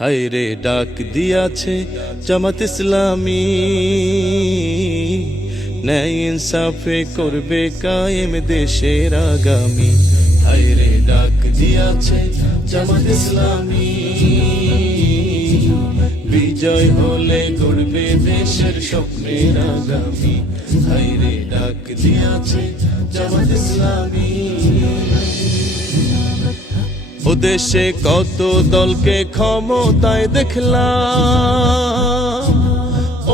হায়রে ডাক দিয়াছে জামাত ইসলামী, ন্যায় ইনসাফে করবে কায়েম দেশের আগামী। হায়রে ডাক দিয়াছে জামাত ইসলামী, বিজয় হলে গড়বে দেশের স্বপ্নের আগামী। হায়রে ডাক দিয়াছে জামাত ইসলামী। ও দেশে কত দলকে ক্ষমতায় দেখলাম,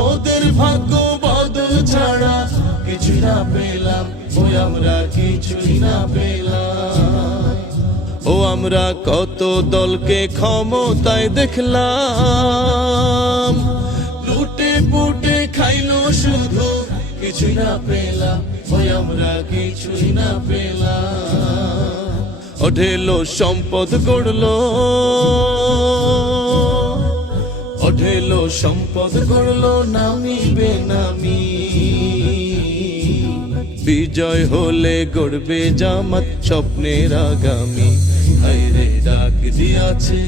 ওদের ভাগ্য বদল ছাড়া কিছু না পেলাম, ওই আমরা কিছুই না পেলাম। ও আমরা কত দলকে ক্ষমতায় দেখলাম, লুটে পুটে খাইলো শুধু, কিছুই না পেলাম, ওই আমরা কিছুই না পেলাম। অঢেলো সম্পদ গড়লো, অঢেলো সম্পদ গড়লো নামি বেনামি। বিজয় হলে গড়বে জামাত স্বপ্নের আগামী। হায়রে ডাক দিয়াছে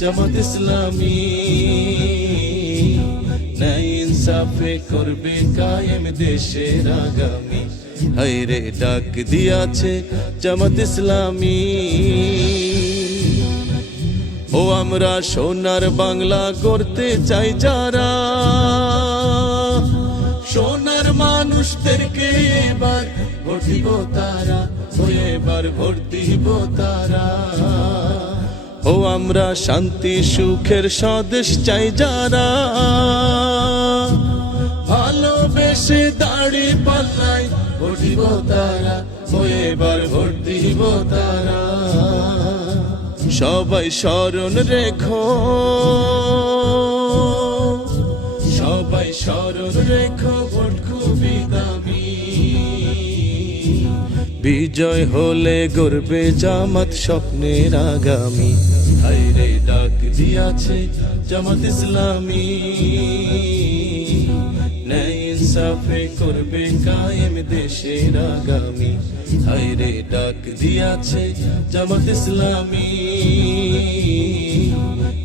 জামাত ইসলামী, ন্যায় ইনসাফে করবে কায়েম দেশের আগামী। হায়রে ডাক দিয়াছে জামাত ইসলামী। ও আমরা সোনার বাংলা গড়তে চাই যারা, সোনার মানুষদেরকে এবার ভোট দিব তারা, ও এবার ভোট দিব তারা। ও আমরা শান্তি সুখের স্বদেশ চাই যারা, ভালোবেসে দাড়ি পাল্লাই ভোট দিব তারা, ও এবার ভোট দিব তারা। সবাই স্মরণ রেখো, সবাই স্মরণ রেখো, ভোট খুবই দামি। বিজয় হলে গড়বে জামাত স্বপ্নের আগামী। হায়রে ডাক দিয়াছে জামাত ইসলামী, ন্যায় ইনসাফে করবে কায়েম দেশের আগামী। হায়রে ডাক দিয়াছে জামাত ইসলামী,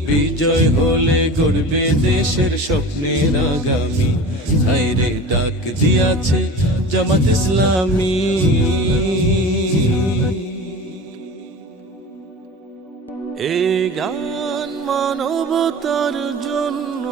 বিজয় হলে গড়বে দেশের স্বপ্নের আগামী। হায়রে ডাক দিয়াছে জামাত ইসলামী। এই গান মানবতার জন্য,